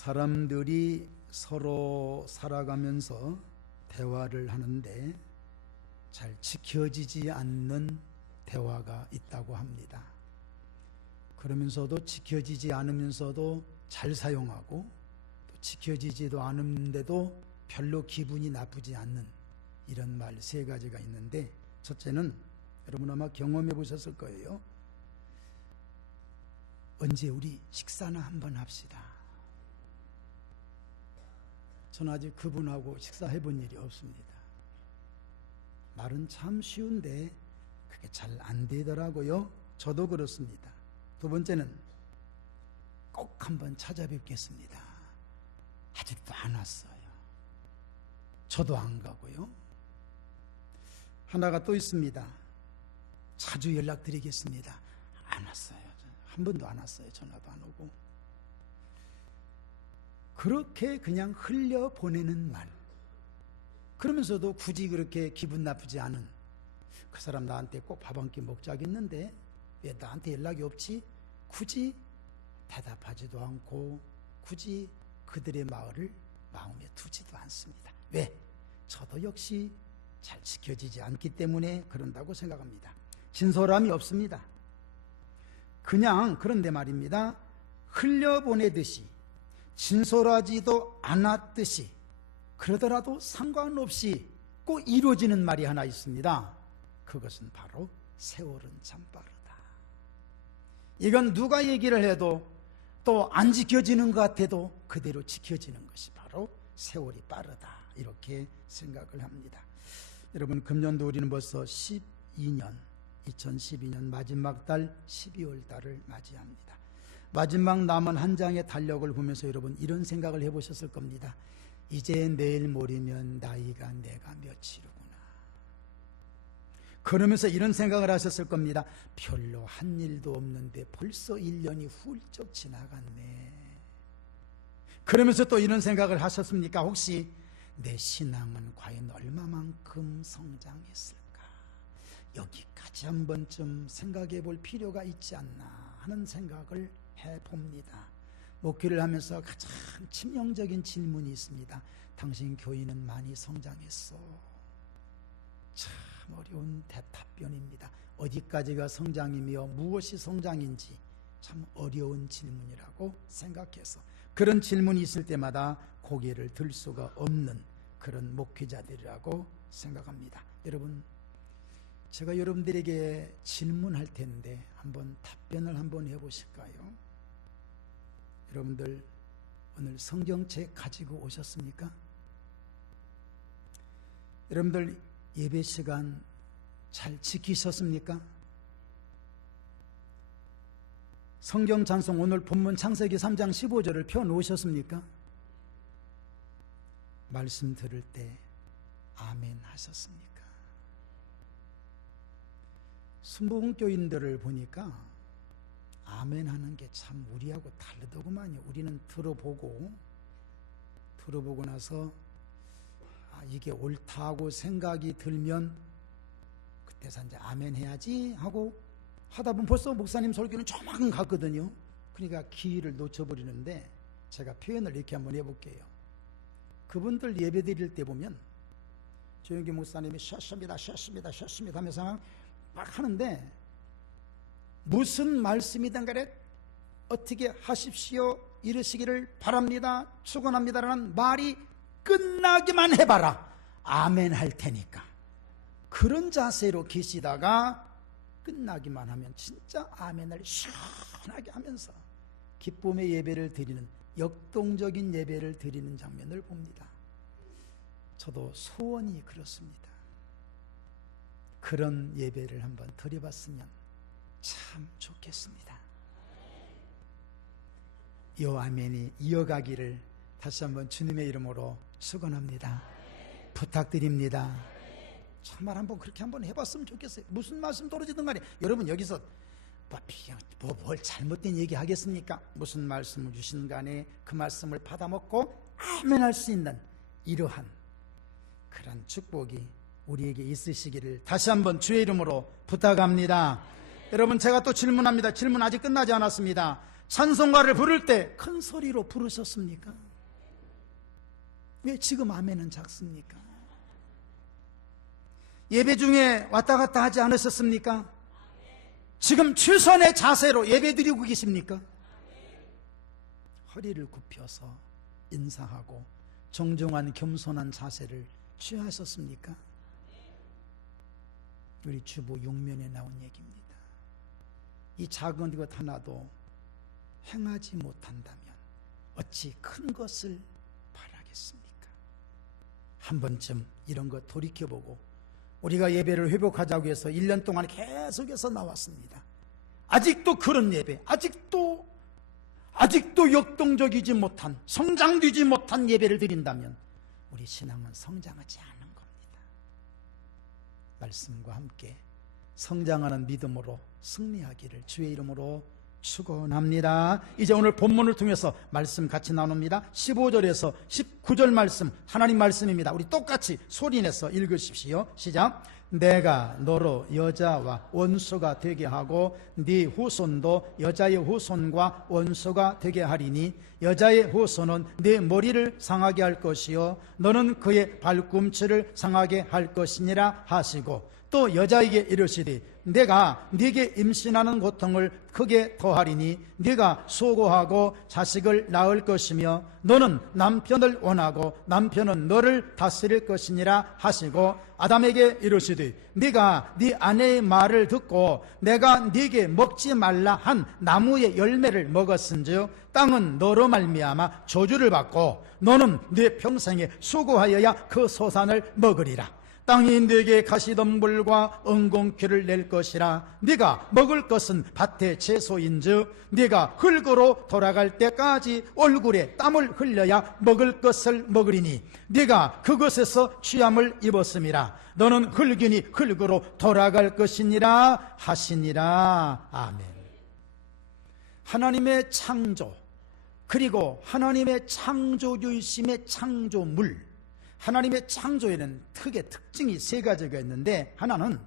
사람들이 서로 살아가면서 대화를 하는데 잘 지켜지지 않는 대화가 있다고 합니다. 그러면서도 지켜지지 않으면서도 잘 사용하고 또 지켜지지도 않은데도 별로 기분이 나쁘지 않는 이런 말 세 가지가 있는데, 첫째는 여러분 아마 경험해 보셨을 거예요. 언제 우리 식사나 한번 합시다. 저는 아직 그분하고 식사해 본 일이 없습니다. 말은 참 쉬운데 그게 잘 안 되더라고요. 저도 그렇습니다. 두 번째는 꼭 한번 찾아뵙겠습니다. 아직도 안 왔어요. 저도 안 가고요. 하나가 또 있습니다. 자주 연락드리겠습니다. 안 왔어요. 한 번도 안 왔어요. 전화도 안 오고. 그렇게 그냥 흘려보내는 말. 그러면서도 굳이 그렇게 기분 나쁘지 않은, 그 사람 나한테 꼭 밥 한 끼 먹자겠는데 왜 나한테 연락이 없지? 굳이 대답하지도 않고 굳이 그들의 마음에 두지도 않습니다. 왜? 저도 역시 잘 지켜지지 않기 때문에 그런다고 생각합니다. 진솔함이 없습니다. 그냥 그런데 말입니다. 흘려보내듯이 진솔하지도 않았듯이 그러더라도 상관없이 꼭 이루어지는 말이 하나 있습니다. 그것은 바로 세월은 참 빠르다. 이건 누가 얘기를 해도 또 안 지켜지는 것 같아도 그대로 지켜지는 것이 바로 세월이 빠르다, 이렇게 생각을 합니다. 여러분, 금년도 우리는 벌써 2012년 마지막 달 12월 달을 맞이합니다. 마지막 남은 한 장의 달력을 보면서 여러분 이런 생각을 해보셨을 겁니다. 이제 내일 모레면 나이가 내가 몇이로구나. 그러면서 이런 생각을 하셨을 겁니다. 별로 한 일도 없는데 벌써 1년이 훌쩍 지나갔네. 그러면서 또 이런 생각을 하셨습니까? 혹시 내 신앙은 과연 얼마만큼 성장했을까? 여기까지 한 번쯤 생각해 볼 필요가 있지 않나 하는 생각을 해봅니다. 목회를 하면서 가장 치명적인 질문이 있습니다. 당신 교인은 많이 성장했어. 참 어려운 답변입니다. 어디까지가 성장이며 무엇이 성장인지 참 어려운 질문이라고 생각해서 그런 질문이 있을 때마다 고개를 들 수가 없는 그런 목회자들이라고 생각합니다. 여러분, 제가 여러분들에게 질문할 텐데 한번 답변을 한번 해보실까요? 여러분들 오늘 성경책 가지고 오셨습니까? 여러분들 예배 시간 잘 지키셨습니까? 성경 찬송 오늘 본문 창세기 3장 15절을 펴놓으셨습니까? 말씀 들을 때 아멘 하셨습니까? 순복음교인들을 보니까 아멘 하는 게 참 우리하고 다르더구만요. 우리는 들어보고 나서 이게 옳다고 생각이 들면 그때서 이제 아멘 해야지 하고 하다 보면 벌써 목사님 설교는 조만간 갔거든요. 그러니까 기회를 놓쳐버리는데, 제가 표현을 이렇게 한번 해볼게요. 그분들 예배 드릴 때 보면 조영기 목사님이 쉬었습니다 하면서 막 하는데 무슨 말씀이든 간에 어떻게 하십시오, 이러시기를 바랍니다, 축원합니다라는 말이 끝나기만 해봐라, 아멘 할 테니까. 그런 자세로 계시다가 끝나기만 하면 진짜 아멘을 시원하게 하면서 기쁨의 예배를 드리는, 역동적인 예배를 드리는 장면을 봅니다. 저도 소원이 그렇습니다. 그런 예배를 한번 드려봤으면 참 좋겠습니다. 이 아멘이 이어가기를 다시 한번 주님의 이름으로 축원합니다. 부탁드립니다. 정말 한번 그렇게 한번 해봤으면 좋겠어요. 무슨 말씀 떨어지든 간에 여러분 여기서 뭘 잘못된 얘기 하겠습니까? 무슨 말씀을 주시는 간에 그 말씀을 받아먹고 아멘 할 수 있는 이러한 그런 축복이 우리에게 있으시기를 다시 한번 주의 이름으로 부탁합니다. 여러분, 제가 또 질문합니다. 질문 아직 끝나지 않았습니다. 찬송가를 부를 때 큰 소리로 부르셨습니까? 왜 지금 아멘은 작습니까? 예배 중에 왔다 갔다 하지 않으셨습니까? 지금 최선의 자세로 예배 드리고 계십니까? 허리를 굽혀서 인사하고 정중한 겸손한 자세를 취하셨습니까? 우리 주보 6면에 나온 얘기입니다. 이 작은 것 하나도 행하지 못한다면 어찌 큰 것을 바라겠습니까? 한 번쯤 이런 거 돌이켜보고 우리가 예배를 회복하자고 해서 1년 동안 계속해서 나왔습니다. 아직도 그런 예배, 아직도 역동적이지 못한, 성장되지 못한 예배를 드린다면 우리 신앙은 성장하지 않은 겁니다. 말씀과 함께 성장하는 믿음으로 승리하기를 주의 이름으로 축원합니다. 이제 오늘 본문을 통해서 말씀 같이 나눕니다. 15절에서 19절 말씀, 하나님 말씀입니다. 우리 똑같이 소리내서 읽으십시오. 시작. 내가 너로 여자와 원수가 되게 하고 네 후손도 여자의 후손과 원수가 되게 하리니 여자의 후손은 네 머리를 상하게 할 것이요 너는 그의 발꿈치를 상하게 할 것이니라 하시고, 또 여자에게 이르시되 내가 네게 임신하는 고통을 크게 더하리니 네가 수고하고 자식을 낳을 것이며 너는 남편을 원하고 남편은 너를 다스릴 것이니라 하시고, 아담에게 이르시되 네가 네 아내의 말을 듣고 내가 네게 먹지 말라 한 나무의 열매를 먹었은즉 땅은 너로 말미암아 저주를 받고 너는 네 평생에 수고하여야 그 소산을 먹으리라. 땅이 네게 가시덤불과 은공키를 낼 것이라. 네가 먹을 것은 밭의 채소인즉 네가 흙으로 돌아갈 때까지 얼굴에 땀을 흘려야 먹을 것을 먹으리니 네가 그것에서 취함을 입었음이라. 너는 흙이니 흙으로 돌아갈 것이니라 하시니라. 아멘. 하나님의 창조, 그리고 하나님의 창조주이심의 창조물, 하나님의 창조에는 크게 특징이 세 가지가 있는데, 하나는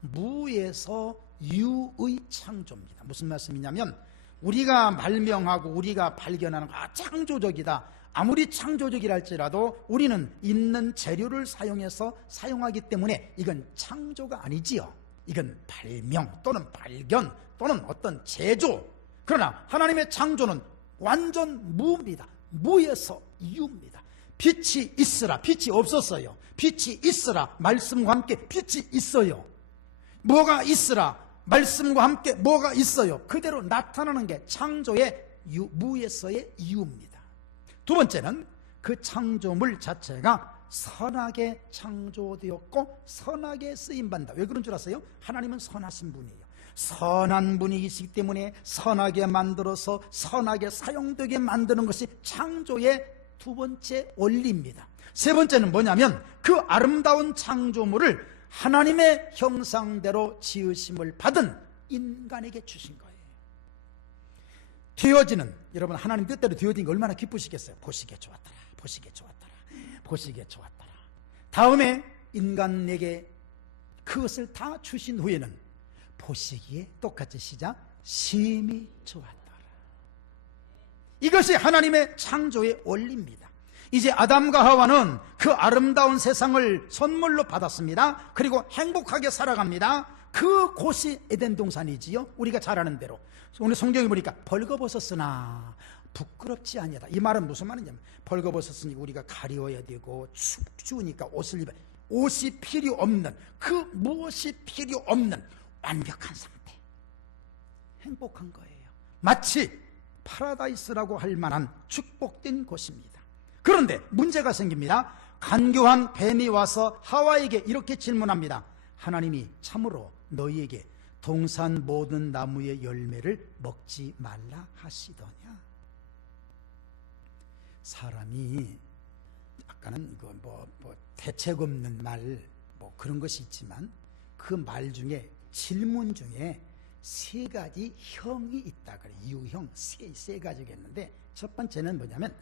무에서 유의 창조입니다. 무슨 말씀이냐면 우리가 발명하고 우리가 발견하는 거 창조적이다. 아무리 창조적이라 할지라도 우리는 있는 재료를 사용해서 사용하기 때문에 이건 창조가 아니지요. 이건 발명 또는 발견 또는 어떤 제조. 그러나 하나님의 창조는 완전 무입니다. 무에서 유입니다. 빛이 있으라, 빛이 없었어요. 빛이 있으라, 말씀과 함께 빛이 있어요. 뭐가 있으라, 말씀과 함께 뭐가 있어요. 그대로 나타나는 게 창조의 무에서의 이유입니다. 두 번째는 그 창조물 자체가 선하게 창조되었고 선하게 쓰임받는다. 왜 그런 줄 아세요? 하나님은 선하신 분이에요. 선한 분이시기 때문에 선하게 만들어서 선하게 사용되게 만드는 것이 창조의 두 번째 원리입니다. 세 번째는 뭐냐면 그 아름다운 창조물을 하나님의 형상대로 지으심을 받은 인간에게 주신 거예요. 되어지는, 여러분 하나님 뜻대로 되어진 게 얼마나 기쁘시겠어요. 보시기에 좋았더라, 보시기에 좋았더라, 보시기에 좋았더라. 다음에 인간에게 그것을 다 주신 후에는 보시기에 똑같이 시작, 심히 좋았더라. 이것이 하나님의 창조의 원리입니다. 이제 아담과 하와는 그 아름다운 세상을 선물로 받았습니다. 그리고 행복하게 살아갑니다. 그 곳이 에덴 동산이지요. 우리가 잘 아는 대로. 오늘 성경에 보니까 벌거벗었으나 부끄럽지 아니하다. 이 말은 무슨 말이냐면 벌거벗었으니 우리가 가려워야 되고 추우니까 옷을 입어야, 옷이 필요 없는, 그 무엇이 필요 없는 완벽한 상태, 행복한 거예요. 마치 파라다이스라고 할 만한 축복된 곳입니다. 그런데 문제가 생깁니다. 간교한 뱀이 와서 하와에게 이렇게 질문합니다. 하나님이 참으로 너희에게 동산 모든 나무의 열매를 먹지 말라 하시더냐? 사람이 아까는 대책 없는 말 그런 것이 있지만 그 말 중에, 질문 중에 세 가지 형이 있다 그래요. 유형 세 가지가 있는데, 첫 번째는 뭐냐면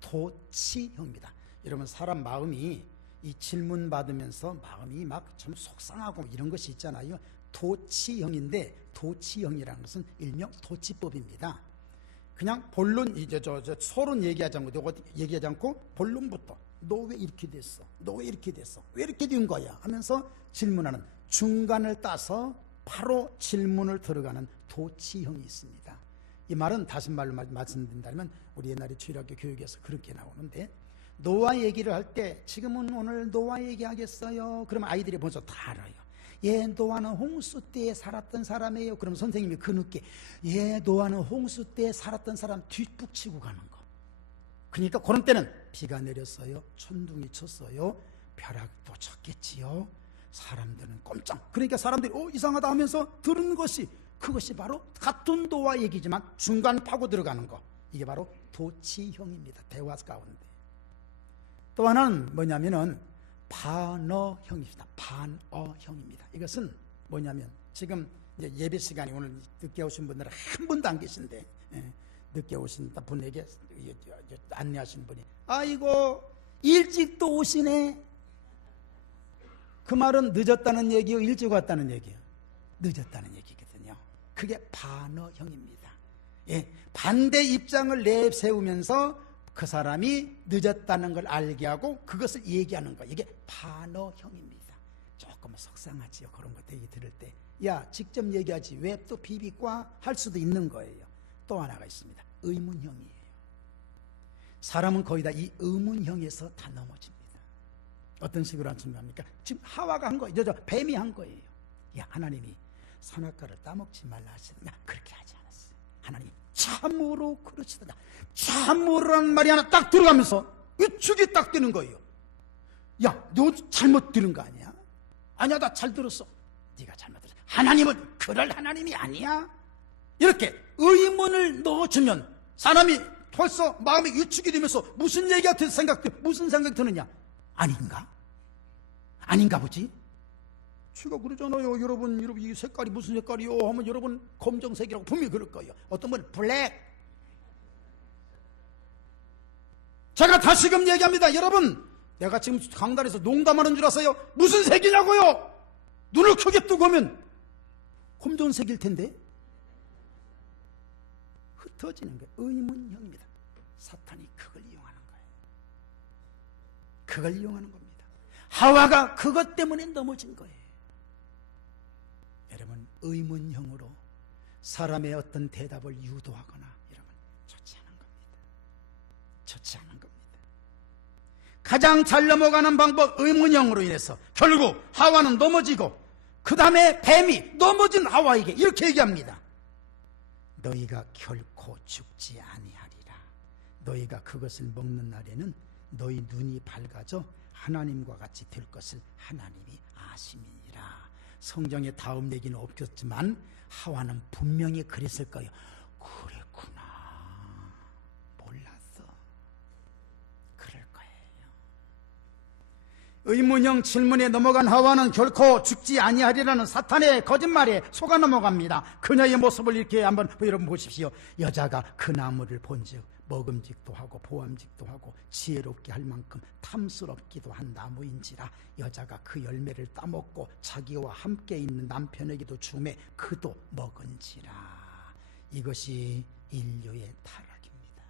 도치형입니다. 여러분 사람 마음이 이 질문 받으면서 마음이 막 좀 속상하고 이런 것이 있잖아요. 도치형인데, 도치형이라는 것은 일명 도치법입니다. 그냥 본론, 이제 서론 얘기하지 않고 본론부터 너 왜 이렇게 됐어? 너 왜 이렇게 됐어? 왜 이렇게 된 거야? 하면서 질문하는 중간을 따서 바로 질문을 들어가는 도치형이 있습니다. 이 말은 다시 말로 말씀드린다면 우리 옛날에 주일학교 교육에서 그렇게 나오는데, 노아 얘기를 할 때 지금은 오늘 노아 얘기하겠어요. 그러면 아이들이 먼저 다 알아요. 예, 노아는 홍수 때에 살았던 사람이에요. 그럼 선생님이 그 늦게 예, 노아는 홍수 때에 살았던 사람 뒷북치고 가는 거. 그러니까 그런 때는 비가 내렸어요. 천둥이 쳤어요. 벼락도 쳤겠지요. 사람들은 꼼짝. 그러니까 사람들이 이상하다 하면서 들은 것이, 그것이 바로 같은 노아 얘기지만 중간 파고 들어가는 거. 이게 바로 도치형입니다. 대화 가운데. 또 하나는 뭐냐면은 반어형입니다. 반어형입니다. 이것은 뭐냐면, 지금 이제 예배 시간이 오늘 늦게 오신 분들은 한 분도 안 계신데, 늦게 오신 분에게 안내하신 분이 아이고 일찍 또 오시네. 그 말은 늦었다는 얘기요, 일찍 왔다는 얘기요? 늦었다는 얘기거든요. 그게 반어형입니다. 예, 반대 입장을 내세우면서 그 사람이 늦었다는 걸 알게 하고 그것을 얘기하는 거, 이게 반어형입니다. 조금 속상하지요, 그런 것 얘기 들을 때. 야, 직접 얘기하지 왜 또 비비과 할 수도 있는 거예요. 또 하나가 있습니다. 의문형이에요. 사람은 거의 다 이 의문형에서 다 넘어집니다. 어떤 식으로 한습니까? 지금 하와가 한 거예요. 뱀이 한 거예요. 야, 하나님이 선악과를 따먹지 말라 하시느냐? 그렇게 하지 않았어요. 하나님 참으로 그러시더냐? 참으로라는 말이 하나 딱 들어가면서 위축이 딱 되는 거예요. 야, 너 잘못 들은 거 아니야? 아니야, 나 잘 들었어. 네가 잘못 들었어. 하나님은 그럴 하나님이 아니야. 이렇게 의문을 넣어주면 사람이 벌써 마음이 위축이 되면서 무슨 얘기가 무슨 생각이 드느냐? 아닌가 보지? 제가 그러잖아요. 여러분 이 색깔이 무슨 색깔이요? 하면 여러분 검정색이라고 분명히 그럴 거예요. 어떤 분은 블랙. 제가 다시금 얘기합니다. 여러분, 내가 지금 강단에서 농담하는 줄 아세요? 무슨 색이냐고요? 눈을 크게 뜨고 보면 검정색일 텐데. 흩어지는 게 의문형입니다. 사탄이 그걸 이용하는 거예요. 그걸 이용하는 겁니다. 하와가 그것 때문에 넘어진 거예요. 여러분, 의문형으로 사람의 어떤 대답을 유도하거나 여러분, 좋지 않은 겁니다. 좋지 않은 겁니다. 가장 잘 넘어가는 방법, 의문형으로 인해서 결국 하와는 넘어지고 그 다음에 뱀이 넘어진 하와에게 이렇게 얘기합니다. 너희가 결코 죽지 아니하리라. 너희가 그것을 먹는 날에는 너희 눈이 밝아져 하나님과 같이 될 것을 하나님이 아심이니라. 성경에 다음 얘기는 없겠지만 하와는 분명히 그랬을 거예요. 그랬구나, 몰랐어. 그럴 거예요. 의문형 질문에 넘어간 하와는 결코 죽지 아니하리라는 사탄의 거짓말에 속아 넘어갑니다. 그녀의 모습을 이렇게 한번 여러분 보십시오. 여자가 그 나무를 본즉 먹음직도 하고 보암직도 하고 지혜롭게 할 만큼 탐스럽기도 한 나무인지라. 여자가 그 열매를 따먹고 자기와 함께 있는 남편에게도 주매 그도 먹은지라. 이것이 인류의 타락입니다.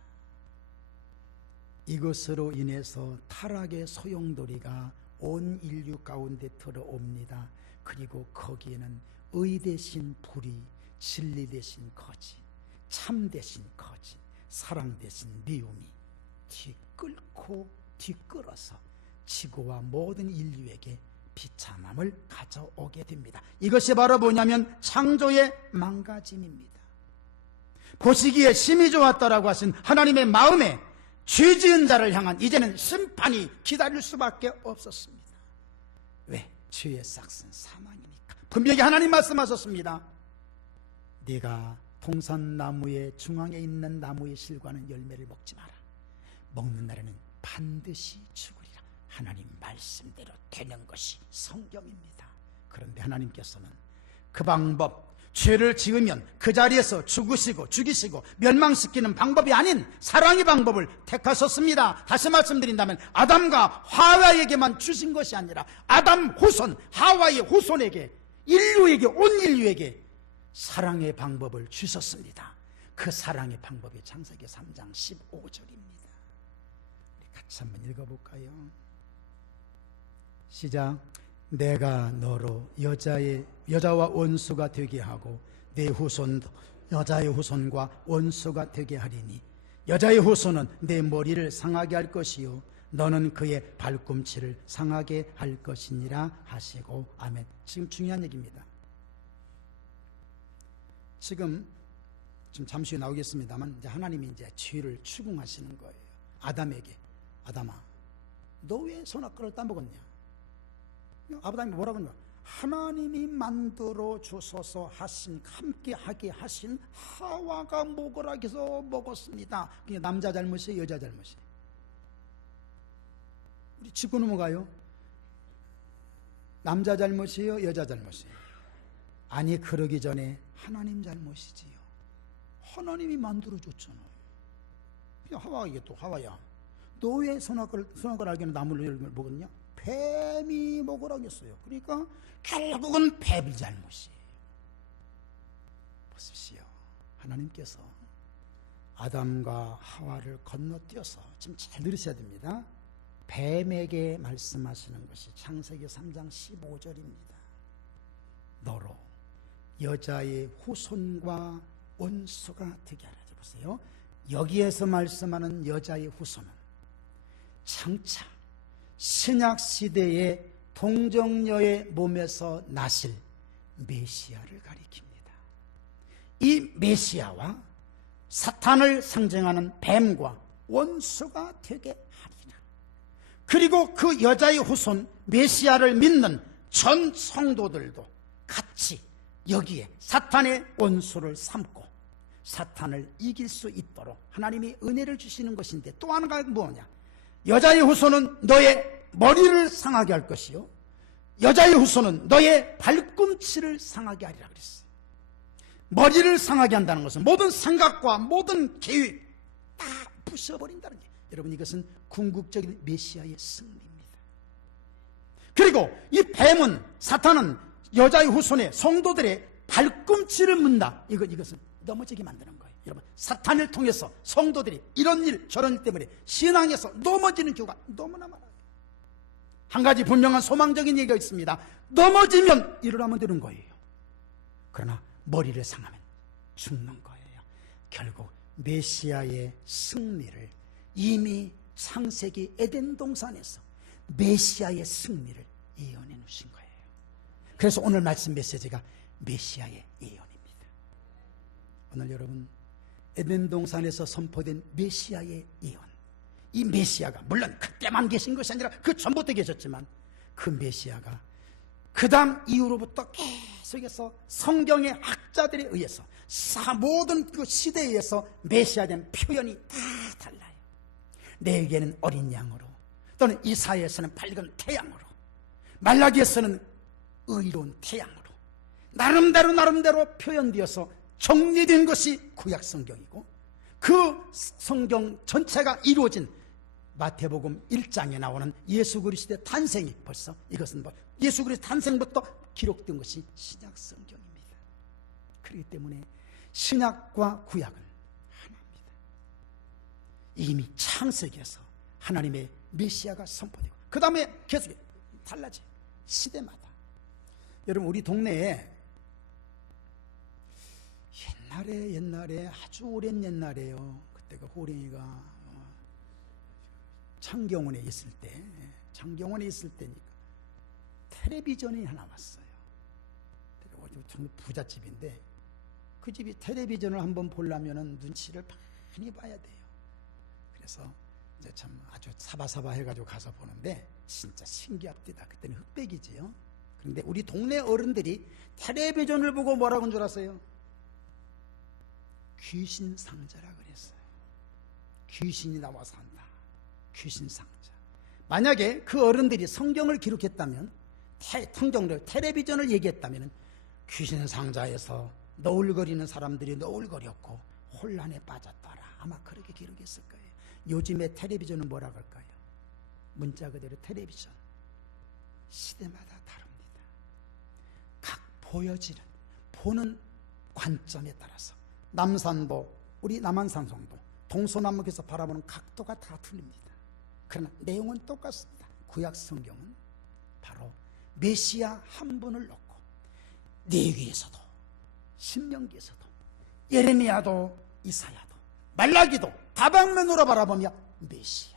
이것으로 인해서 타락의 소용돌이가 온 인류 가운데 들어옵니다. 그리고 거기에는 의 대신 불의, 진리 대신 거짓, 참 대신 거짓, 사랑 대신 미움이 뒤끌어서 지구와 모든 인류에게 비참함을 가져오게 됩니다. 이것이 바로 뭐냐면 창조의 망가짐입니다. 보시기에 심히 좋았다라고 하신 하나님의 마음에 죄 지은 자를 향한 이제는 심판이 기다릴 수밖에 없었습니다. 왜? 죄의 싹은 사망이니까. 분명히 하나님 말씀하셨습니다. 네가 동산나무의 중앙에 있는 나무의 실과는 열매를 먹지 마라. 먹는 날에는 반드시 죽으리라. 하나님 말씀대로 되는 것이 성경입니다. 그런데 하나님께서는 그 방법, 죄를 지으면 그 자리에서 죽이시고 멸망시키는 방법이 아닌 사랑의 방법을 택하셨습니다. 다시 말씀드린다면 아담과 하와에게만 주신 것이 아니라 아담 후손, 하와의 후손에게, 인류에게, 온 인류에게 사랑의 방법을 주셨습니다. 그 사랑의 방법이 창세기 3장 15절입니다. 우리 같이 한번 읽어볼까요? 시작. 내가 너로 여자와 원수가 되게 하고 내 후손도 여자의 후손과 원수가 되게 하리니 여자의 후손은 내 머리를 상하게 할 것이요 너는 그의 발꿈치를 상하게 할 것이니라 하시고 아멘. 지금 중요한 얘기입니다. 지금 잠시 후에 나오겠습니다만 이제 하나님이 이제 죄를 추궁하시는 거예요. 아담에게. 아담아, 너 왜 선악과를 따먹었냐? 아담이 뭐라고 하냐? 하나님이 만들어 주소서 하신, 함께 하게 하신 하와가 먹으라 해서 먹었습니다. 그게 남자 잘못이에요, 여자 잘못이에요? 우리 짚고 넘어가요. 남자 잘못이에요, 여자 잘못이에요? 아니, 그러기 전에 하나님 잘못이지요. 하나님이 만들어 줬잖아요. 하와가, 이게 또 하와야, 너 왜 선악과를 알기는 나무를 먹었냐? 뱀이 먹으라고 했어요. 그러니까 결국은 뱀의 잘못이에요. 보십시오. 하나님께서 아담과 하와를 건너뛰어서 지금 잘 들으셔야 됩니다. 뱀에게 말씀하시는 것이 창세기 3장 15절입니다. 너로 여자의 후손과 원수가 되게 하라. 보세요. 여기에서 말씀하는 여자의 후손은 장차 신약시대의 동정녀의 몸에서 나실 메시아를 가리킵니다. 이 메시아와 사탄을 상징하는 뱀과 원수가 되게 하리라. 그리고 그 여자의 후손 메시아를 믿는 전 성도들도 같이 여기에 사탄의 원수를 삼고 사탄을 이길 수 있도록 하나님이 은혜를 주시는 것인데, 또 하나가 뭐냐? 여자의 후손은 너의 머리를 상하게 할 것이요 여자의 후손은 너의 발꿈치를 상하게 하리라 그랬어요. 머리를 상하게 한다는 것은 모든 생각과 모든 계획 다 부숴버린다는 게, 여러분, 이것은 궁극적인 메시아의 승리입니다. 그리고 이 뱀은, 사탄은 여자의 후손의 성도들의 발꿈치를 문다. 이것은 넘어지게 만드는 거예요. 여러분, 사탄을 통해서 성도들이 이런 일 저런 일 때문에 신앙에서 넘어지는 경우가 너무나 많아요. 한 가지 분명한 소망적인 얘기가 있습니다. 넘어지면 일어나면 되는 거예요. 그러나 머리를 상하면 죽는 거예요. 결국 메시아의 승리를 이미 창세기 에덴 동산에서 메시아의 승리를 예언해 놓으신 거예요. 그래서 오늘 말씀 메시지가 메시아의 예언입니다. 오늘 여러분, 에덴 동산에서 선포된 메시아의 예언, 이 메시아가 물론 그때만 계신 것이 아니라 그 전부터 계셨지만 그 메시아가 그 다음 이후로부터 계속해서 성경의 학자들에 의해서 모든 그 시대에 의해서 메시아된 표현이 다 달라요. 내게는 어린 양으로, 또는 이사야에서는 밝은 태양으로, 말라기에서는 의로운 태양으로 나름대로 표현되어서 정리된 것이 구약 성경이고, 그 성경 전체가 이루어진 마태복음 1장에 나오는 예수 그리스도의 탄생이 벌써, 이것은 예수 그리스도 탄생부터 기록된 것이 신약 성경입니다. 그렇기 때문에 신약과 구약은 하나입니다. 이미 창세기에서 하나님의 메시아가 선포되고, 그 다음에 계속 달라져요. 시대마다. 여러분, 우리 동네에 옛날에 아주 오랜 옛날에요. 그때가 호랭이가 창경원에 있을 때니까 텔레비전이 하나 왔어요. 정말 부잣집인데 그 집이 텔레비전을 한번 보려면은 눈치를 많이 봐야 돼요. 그래서 이제 참 아주 사바사바 해가지고 가서 보는데 진짜 신기합니다. 그때는 흑백이지요. 그런데 우리 동네 어른들이 텔레비전을 보고 뭐라고 한 줄 아세요? 귀신 상자라 그랬어요. 귀신이 나와서 한다. 귀신 상자. 만약에 그 어른들이 성경을 기록했다면, 성경을 텔레비전을 얘기했다면 귀신 상자에서 너울거리는 사람들이 너울거렸고 혼란에 빠졌더라. 아마 그렇게 기록했을 거예요. 요즘에 텔레비전은 뭐라 그럴까요? 문자 그대로 텔레비전. 시대마다 다릅니다. 각 보여지는, 보는 관점에 따라서 남산보, 우리 남한산성도 동서남북에서 바라보는 각도가 다 틀립니다. 그러나 내용은 똑같습니다. 구약 성경은 바로 메시아 한 분을 놓고 레위기에서도 신명기에서도 예레미야도 이사야도 말라기도 다방면으로 바라보며 메시아.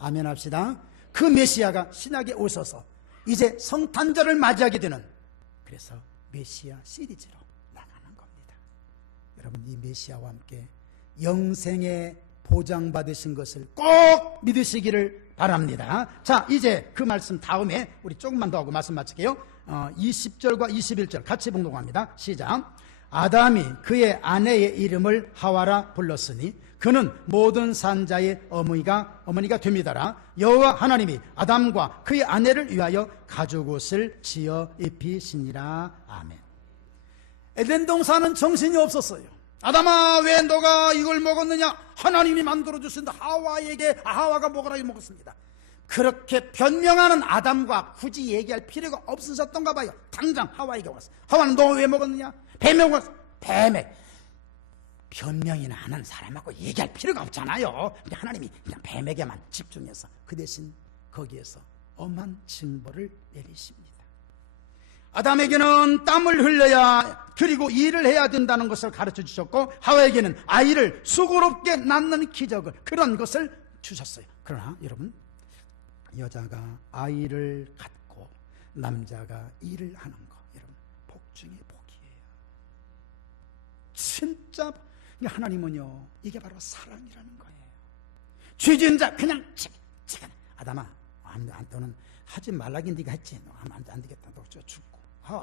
아멘 합시다. 그 메시아가 신약에 오셔서 이제 성탄절을 맞이하게 되는, 그래서 메시아 시리즈로 나가는 겁니다. 여러분, 이 메시아와 함께 영생에 보장받으신 것을 꼭 믿으시기를 바랍니다. 자, 이제 그 말씀 다음에 우리 조금만 더 하고 말씀 마칠게요. 20절과 21절 같이 봉독합니다. 시작. 아담이 그의 아내의 이름을 하와라 불렀으니 그는 모든 산자의 어머니가 됩니다라. 여호와 하나님이 아담과 그의 아내를 위하여 가죽옷을 지어 입히시니라. 아멘. 에덴 동산은 정신이 없었어요. 아담아, 왜 너가 이걸 먹었느냐? 하나님이 만들어주신 하와가 먹으라고 먹었습니다. 그렇게 변명하는 아담과 굳이 얘기할 필요가 없으셨던가 봐요. 당장 하와에게 왔어요. 하와는 너 왜 먹었느냐? 뱀에 먹었어. 뱀에. 변명이나 하는 사람하고 얘기할 필요가 없잖아요. 그냥 하나님이 그냥 뱀에게만 집중해서 그 대신 거기에서 엄한 징벌을 내리십니다. 아담에게는 땀을 흘려야, 그리고 일을 해야 된다는 것을 가르쳐 주셨고, 하와에게는 아이를 수고롭게 낳는 기적을, 그런 것을 주셨어요. 그러나 여러분, 여자가 아이를 갖고 남자가 일을 하는 거, 여러분, 복 중에 복이에요. 진짜 하나님은요, 이게 바로 사랑이라는 거예요. 죄지은 자 그냥 지금 아담아, 너는 하지 말라긴 네가 했지. 너 하면 안 되겠다. 너 죽고.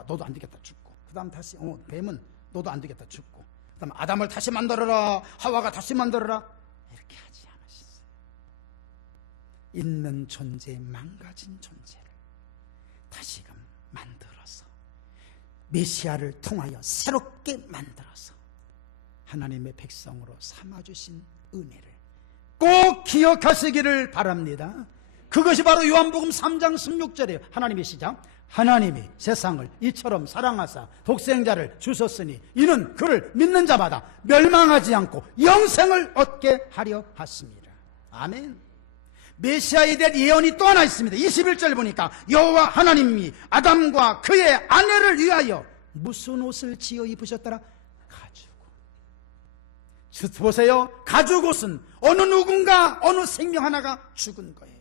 너도 안 되겠다. 죽고. 그 다음 다시 뱀은 너도 안 되겠다. 죽고. 그 다음 아담을 다시 만들어라. 하와가 다시 만들어라. 이렇게 하지 않으셨어요. 있는 존재, 망가진 존재를 다시금 만들어서 메시아를 통하여 새롭게 만들어서 하나님의 백성으로 삼아주신 은혜를 꼭 기억하시기를 바랍니다. 그것이 바로 요한복음 3장 16절이에요. 하나님의 시작. 하나님이 세상을 이처럼 사랑하사 독생자를 주셨으니 이는 그를 믿는 자마다 멸망하지 않고 영생을 얻게 하려 하십니다. 아멘. 메시아에 대한 예언이 또 하나 있습니다. 21절 보니까 여호와 하나님이 아담과 그의 아내를 위하여 무슨 옷을 지어 입으셨더라? 가죽옷. 보세요. 가죽옷은 어느 누군가, 어느 생명 하나가 죽은 거예요.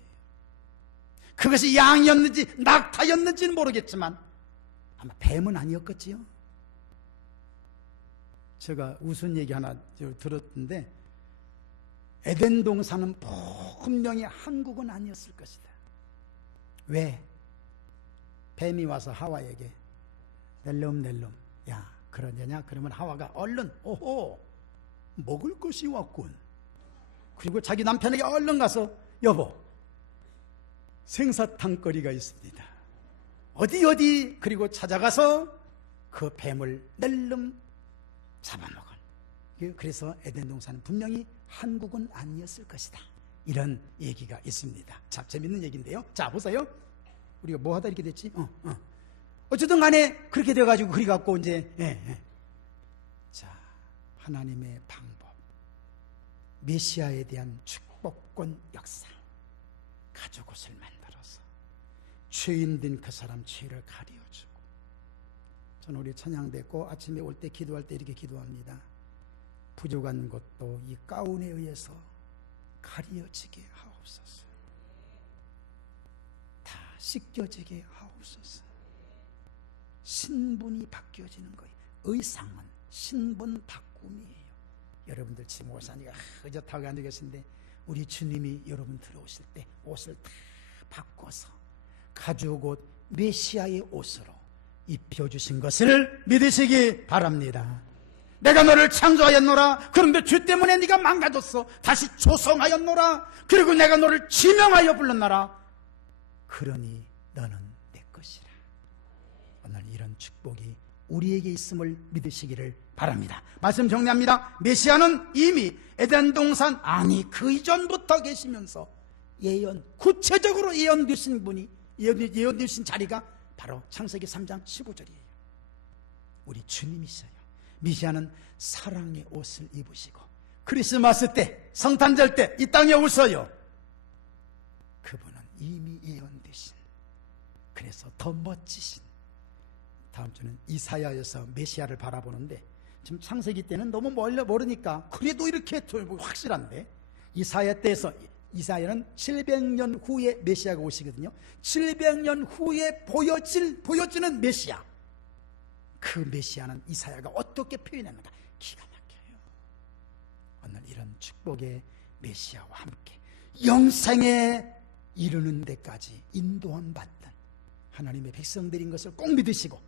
그것이 양이었는지 낙타였는지는 모르겠지만 아마 뱀은 아니었겠지요. 제가 웃은 얘기 하나 들었는데, 에덴 동산은 분명히 한국은 아니었을 것이다. 왜? 뱀이 와서 하와에게 낼름 야, 그러느냐? 그러면 하와가 얼른 오호, 먹을 것이 왔군. 그리고 자기 남편에게 얼른 가서 여보, 생사탕거리가 있습니다. 어디 그리고 찾아가서 그 뱀을 낼름 잡아먹은. 그래서 에덴 동산은 분명히 한국은 아니었을 것이다. 이런 얘기가 있습니다. 자, 재밌는 얘기인데요. 자, 보세요. 우리가 뭐 하다 이렇게 됐지? 어쨌든 간에 그렇게 돼가지고 그리 갖고 이제 자, 하나님의 방법, 메시아에 대한 축복권 역사, 가죽옷을 만들어서 죄인 된 그 사람 죄를 가려주고. 저는 우리 찬양됐고 아침에 올 때 기도할 때 이렇게 기도합니다. 부족한 것도 이 가운에 의해서 가려지게 하옵소서. 다 씻겨지게 하옵소서. 신분이 바뀌어지는 거예요. 의상은 신분 바꿈이에요. 여러분들 지금 옷사니까 의젓하게 앉아 계신데, 우리 주님이 여러분 들어오실 때 옷을 다 바꿔서 가죽옷 메시아의 옷으로 입혀주신 것을 믿으시기 바랍니다. 내가 너를 창조하였노라. 그런데 죄 때문에 네가 망가졌어. 다시 조성하였노라. 그리고 내가 너를 지명하여 불렀노라. 그러니 너는 내 것이라. 오늘 이런 축복이 우리에게 있음을 믿으시기를 바랍니다. 말씀 정리합니다. 메시아는 이미 에덴 동산, 아니 그 이전부터 계시면서 구체적으로 예언되신 분이, 예언되신 자리가 바로 창세기 3장 15절이에요. 우리 주님이셔요. 메시아는 사랑의 옷을 입으시고 크리스마스 때, 성탄절 때 이 땅에 오셔요. 그분은 이미 예언되신, 그래서 더 멋지신, 다음 주는 이사야에서 메시아를 바라보는데, 지금 창세기 때는 너무 모르니까 그래도 이렇게 확실한데, 이사야 때에서, 이사야는 700년 후에 메시아가 오시거든요. 700년 후에 보여지는 메시아, 그 메시아는 이사야가 어떻게 표현했는가 기가 막혀요. 오늘 이런 축복의 메시아와 함께 영생에 이르는 데까지 인도함 받던 하나님의 백성들인 것을 꼭 믿으시고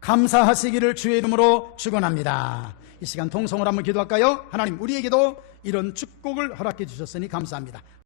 감사하시기를 주의 이름으로 축원합니다. 이 시간 통성으로 한번 기도할까요? 하나님, 우리에게도 이런 축복을 허락해 주셨으니 감사합니다.